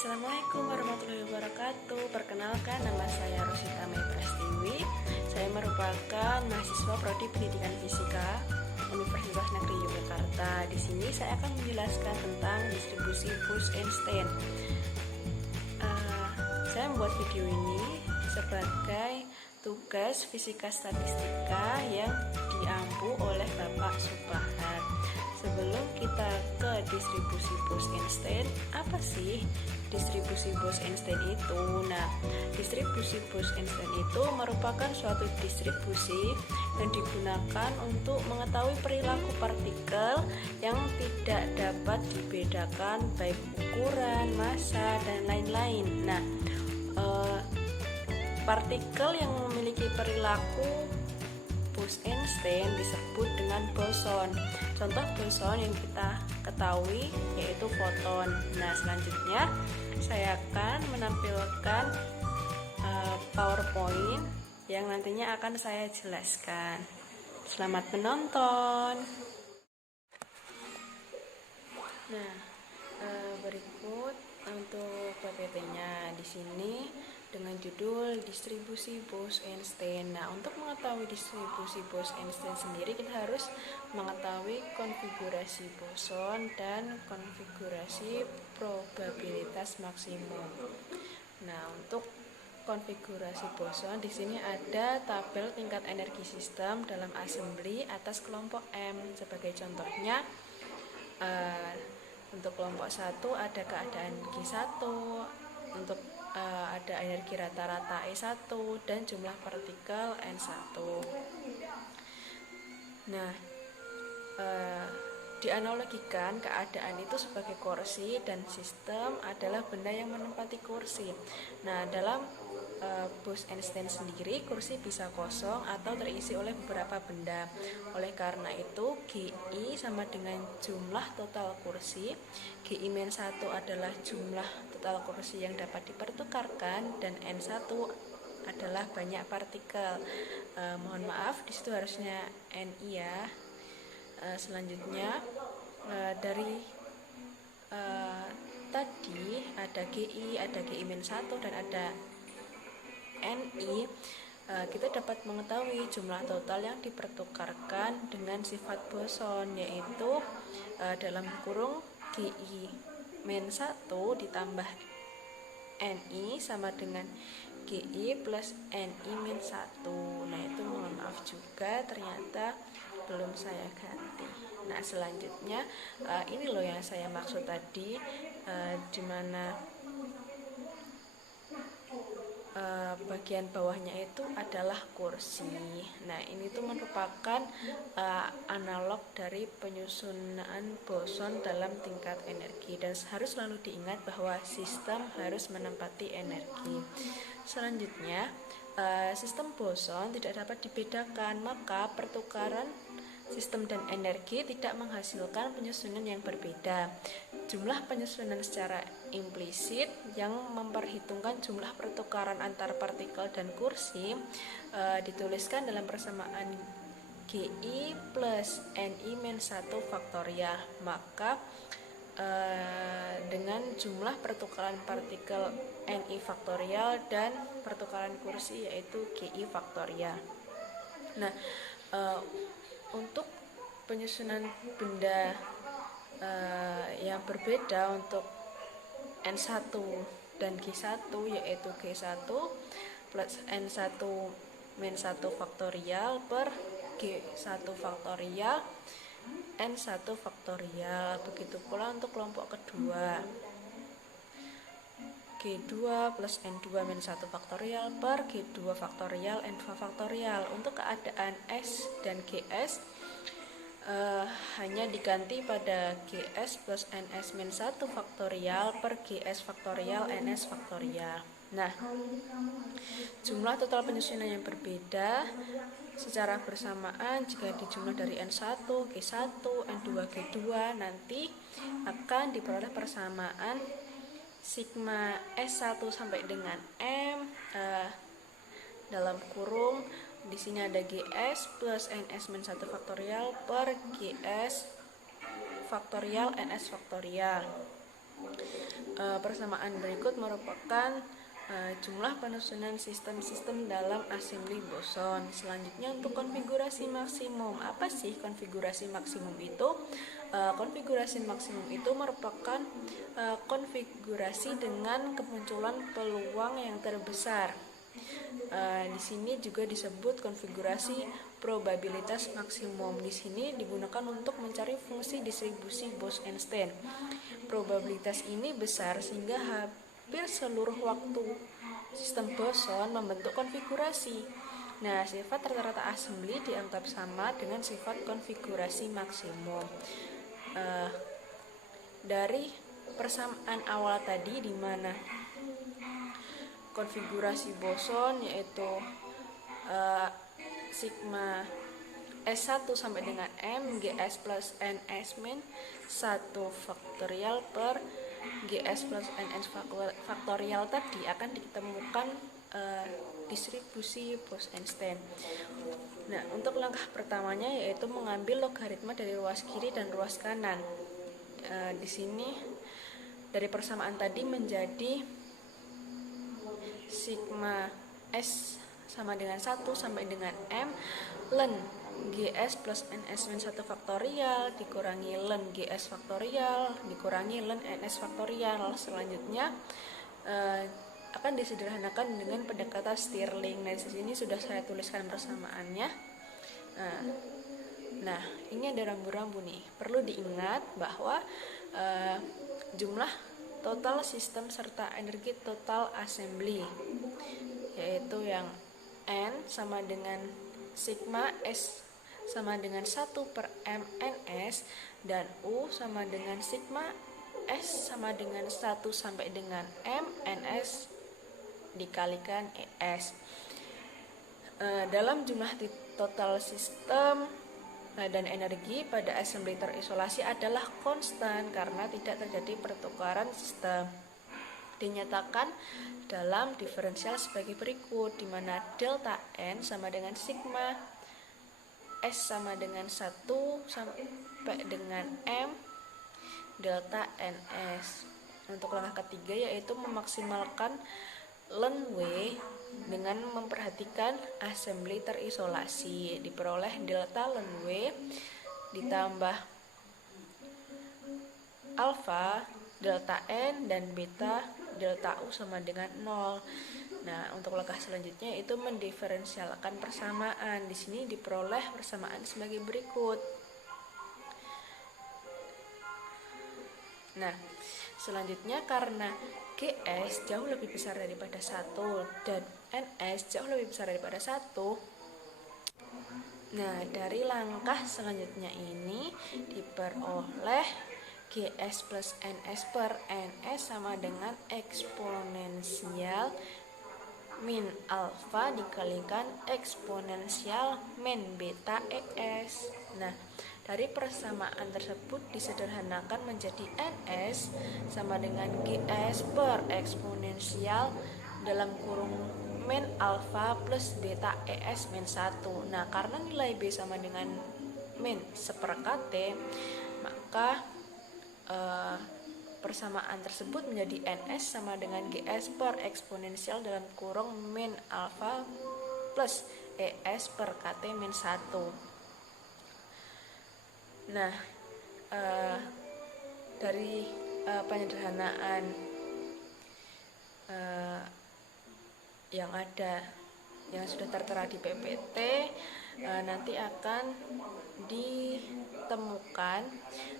Assalamualaikum warahmatullahi wabarakatuh. Perkenalkan, nama saya Rosita Mei Prastiwi. Saya merupakan mahasiswa Prodi Pendidikan Fisika Universitas Negeri Yogyakarta. Di sini saya akan menjelaskan tentang distribusi Bose-Einstein. Saya membuat video ini sebagai tugas fisika statistika yang diampu oleh Bapak Subahat. Sebelum kita ke distribusi Bose-Einstein, apa sih distribusi Bose-Einstein itu? Nah, distribusi Bose-Einstein itu merupakan suatu distribusi yang digunakan untuk mengetahui perilaku partikel yang tidak dapat dibedakan baik ukuran, massa, dan lain-lain. Nah, partikel yang memiliki perilaku Bose-Einstein disebut dengan boson. Contoh boson yang kita ketahui yaitu foton. Nah, selanjutnya saya akan menampilkan PowerPoint yang nantinya akan saya jelaskan. Selamat menonton. Nah, berikut untuk PPT-nya di sini dengan judul distribusi Bose-Einstein. Nah, untuk mengetahui distribusi Bose-Einstein sendiri, kita harus mengetahui konfigurasi boson dan konfigurasi probabilitas maksimum. Nah, untuk konfigurasi boson di sini ada tabel tingkat energi sistem dalam assembly atas kelompok M. Sebagai contohnya, untuk kelompok 1 ada keadaan G1, untuk ada energi rata-rata E1 dan jumlah partikel N1. Nah, dianalogikan keadaan itu sebagai kursi dan sistem adalah benda yang menempati kursi. Nah, dalam Bose-Einstein sendiri, kursi bisa kosong atau terisi oleh beberapa benda. Oleh karena itu, GI sama dengan jumlah total kursi. GI-1 adalah jumlah total kursi yang dapat dipertukarkan, dan N1 adalah banyak partikel. Mohon maaf, di situ harusnya NI ya. Selanjutnya dari tadi ada GI, ada GI-1 dan ada NI, kita dapat mengetahui jumlah total yang dipertukarkan dengan sifat boson, yaitu dalam kurung GI-1 ditambah NI sama dengan GI plus NI-1. Nah, itu mohon maaf juga ternyata belum saya ganti. Nah, selanjutnya ini loh yang saya maksud tadi, dimana bagian bawahnya itu adalah kursi. Nah, ini tuh merupakan analog dari penyusunan boson dalam tingkat energi, dan harus selalu diingat bahwa sistem harus menempati energi. Selanjutnya, sistem boson tidak dapat dibedakan, maka pertukaran sistem dan energi tidak menghasilkan penyusunan yang berbeda. Jumlah penyusunan secara implisit yang memperhitungkan jumlah pertukaran antar partikel dan kursi dituliskan dalam persamaan GI plus NI-1 faktorial. Maka dengan jumlah pertukaran partikel NI faktorial dan pertukaran kursi yaitu GI faktorial. Nah, untuk penyusunan benda yang berbeda untuk N1 dan G1 yaitu G1 plus N1-1 faktorial per G1 faktorial N1 faktorial. Begitu pula untuk kelompok kedua, G2 plus N2-1 faktorial per G2 faktorial N2 faktorial. Untuk keadaan S dan GS hanya diganti pada GS plus NS-1 faktorial per GS faktorial NS faktorial. Nah, jumlah total penyusunan yang berbeda secara bersamaan jika dijumlah dari N1, G1, N2, G2 nanti akan diperoleh persamaan sigma S1 sampai dengan M dalam kurung di sini ada GS plus NS-1 faktorial per GS faktorial NS faktorial. Persamaan berikut merupakan jumlah penyusunan sistem-sistem dalam assembly boson. Selanjutnya untuk konfigurasi maksimum. Apa sih konfigurasi maksimum itu? Konfigurasi maksimum itu merupakan konfigurasi dengan kemunculan peluang yang terbesar. Di sini juga disebut konfigurasi probabilitas maksimum. Di sini digunakan untuk mencari fungsi distribusi Bose-Einstein. Probabilitas ini besar sehingga hampir seluruh waktu sistem boson membentuk konfigurasi. Nah, sifat rata-rata assembly dianggap sama dengan sifat konfigurasi maksimum. Dari persamaan awal tadi di mana konfigurasi boson yaitu sigma S1 sampai dengan M GS plus NS min 1 faktorial per GS plus NS faktorial tadi akan ditemukan distribusi Bose-Einstein. Nah, untuk langkah pertamanya yaitu mengambil logaritma dari ruas kiri dan ruas kanan. Di sini dari persamaan tadi menjadi sigma S sama dengan 1 sampai dengan M ln GS plus NS min 1 faktorial dikurangi ln GS faktorial dikurangi ln NS faktorial. Selanjutnya akan disederhanakan dengan pendekatan Stirling. Nah, di sini sudah saya tuliskan persamaannya. Nah, ini ada rambu-rambu nih. Perlu diingat bahwa jumlah total sistem serta energi total assembly yaitu yang N sama dengan sigma S sama dengan 1 per MNS dan U sama dengan sigma S sama dengan 1 sampai dengan MNS dikalikan ES. Dalam jumlah total sistem dan energi pada assembly terisolasi adalah konstan karena tidak terjadi pertukaran sistem. Dinyatakan dalam diferensial sebagai berikut, di mana delta N sama dengan sigma S sama dengan 1 sampai dengan M delta NS. Untuk langkah ketiga yaitu memaksimalkan ln W dengan memperhatikan assembly terisolasi. Diperoleh delta ln W ditambah alfa delta N dan beta delta U sama dengan 0. Nah, untuk langkah selanjutnya itu mendiferensialkan persamaan. Di sini diperoleh persamaan sebagai berikut. Nah, selanjutnya karena GS jauh lebih besar daripada 1 dan NS jauh lebih besar daripada 1. Nah, dari langkah selanjutnya ini diperoleh GS plus NS per NS sama dengan eksponensial min alfa dikalikan eksponensial min beta ES. Nah, dari persamaan tersebut disederhanakan menjadi NS sama dengan GS per eksponensial dalam kurung min alfa plus beta ES min 1. Nah, karena nilai B sama dengan min seperkat T, maka persamaan tersebut menjadi NS sama dengan GS per eksponensial dalam kurung min alfa plus ES per KT min 1. Nah, dari penyederhanaan yang sudah tertera di PPT, nanti akan ditemukan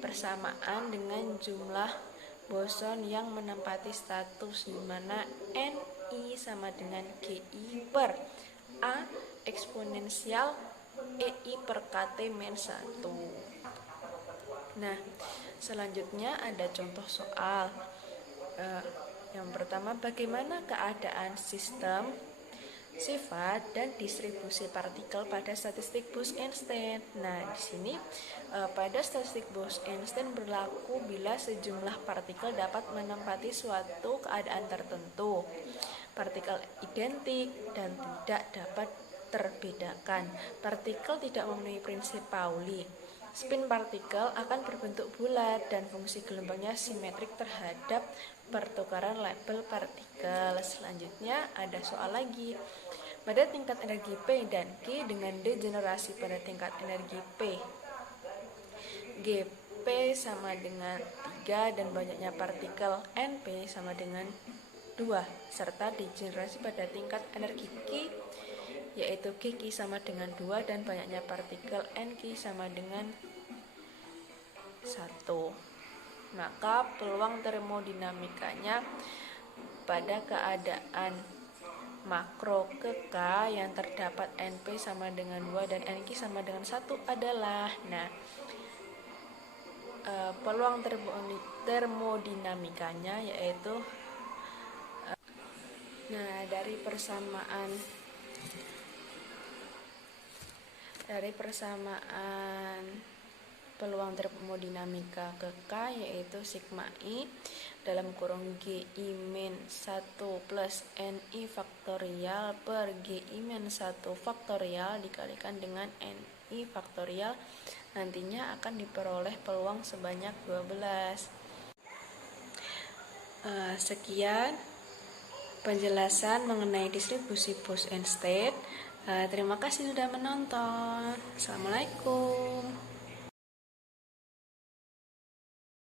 persamaan dengan jumlah boson yang menempati status, di mana Ni sama dengan Gi per A eksponensial EI per KT min 1. Nah, selanjutnya ada contoh soal. Yang pertama, bagaimana keadaan sistem, sifat, dan distribusi partikel pada statistik Bose-Einstein. Nah, di sini pada statistik Bose-Einstein berlaku bila sejumlah partikel dapat menempati suatu keadaan tertentu. Partikel identik dan tidak dapat terbedakan. Partikel tidak memenuhi prinsip Pauli. spin partikel akan berbentuk bulat dan fungsi gelombangnya simetrik terhadap pertukaran label partikel. Selanjutnya ada soal lagi. Pada tingkat energi P dan Q dengan degenerasi pada tingkat energi P, Gp sama dengan 3 dan banyaknya partikel Np sama dengan 2, serta degenerasi pada tingkat energi Q, yaitu Gq sama dengan 2 dan banyaknya partikel Nq sama dengan 1. Maka peluang termodinamikanya pada keadaan makro ke K yang terdapat Np sama dengan 2 dan Nq sama dengan 1 adalah, peluang termodinamikanya yaitu dari persamaan peluang termodinamika ke K yaitu sigma I dalam kurung GI min 1 plus NI faktorial per GI min 1 faktorial dikalikan dengan NI faktorial, nantinya akan diperoleh peluang sebanyak 12. Sekian penjelasan mengenai distribusi Bose-Einstein. Terima kasih sudah menonton. Assalamualaikum.